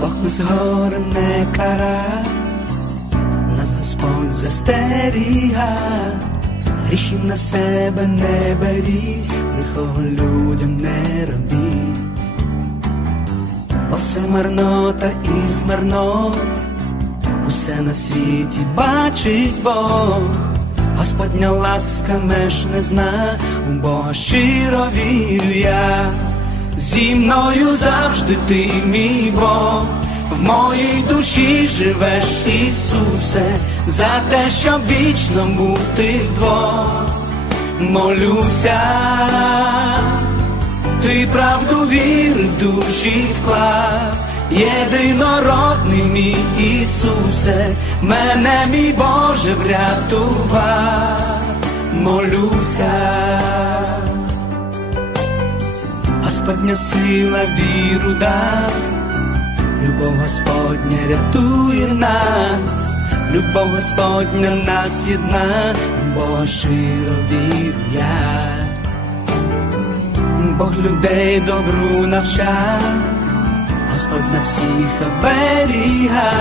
нас горем не кара, нас Господь застеріга, гріхів на себе не беріть, лихого людям не робіть, бо все марнота і змарнот, усе на світі бачить Бог. Господня ласка меж не зна, у Бога щиро вірю я, зі мною завжди ти, мій Бог, в моїй душі живеш, Ісусе, за те, щоб вічно бути вдвох, молюся, ти правду віри душі вклав, єдинородний мій Ісусе, мене, мій Боже, врятував, молюся. Господня віру дасть, любов Господня рятує нас, любов Господня нас єдна, бо щиро вірю я. Бог людей добру навчав, Господь на всіх оберіга,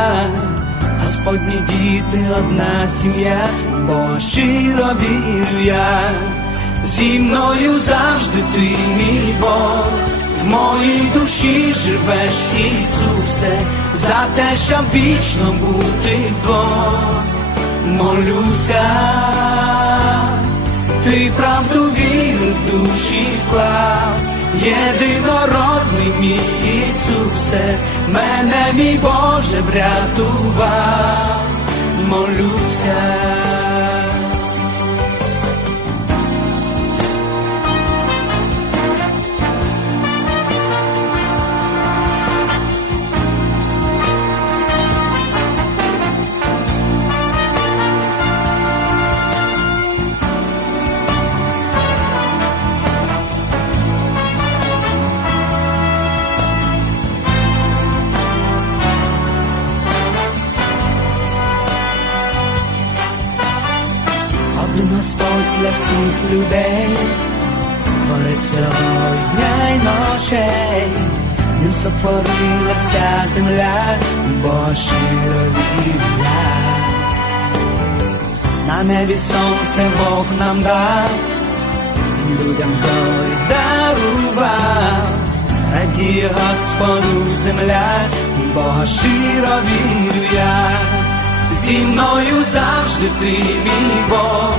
Господні діти, одна сім'я, бо щиро вірю я, зі мною завжди ти, мій Бог, в моїй душі живеш, Ісусе, за те, щоб вічно бути вдвох, молюся ти правду віру в душі вклав, єдинородний мій Ісусе, мене, мій Боже, врятував, молюся. Для всіх людей, творить цього дня й ночей, ним сотворилася земля, бо щиро вірю. На небі сонце Бог нам дав, людям зорі дарував, радіє Господу земля, бо щиро вірю я зі мною завжди ти, мій Бог,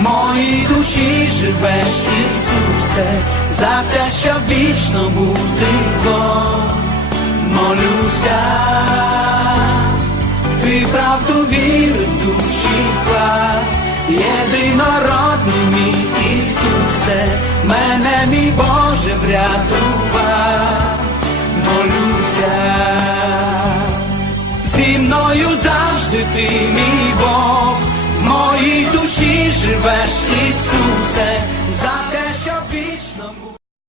моїй душі живеш, Ісусе, за те, щоб вічно бути Бог, молюся, ти правду віри душі вклав, єдинородний мій Ісусе, мене, мій Боже, врятував, молюся. Зі мною завжди ти, мій Бог, в моїй душі живеш, Ісусе, за те, що вічно.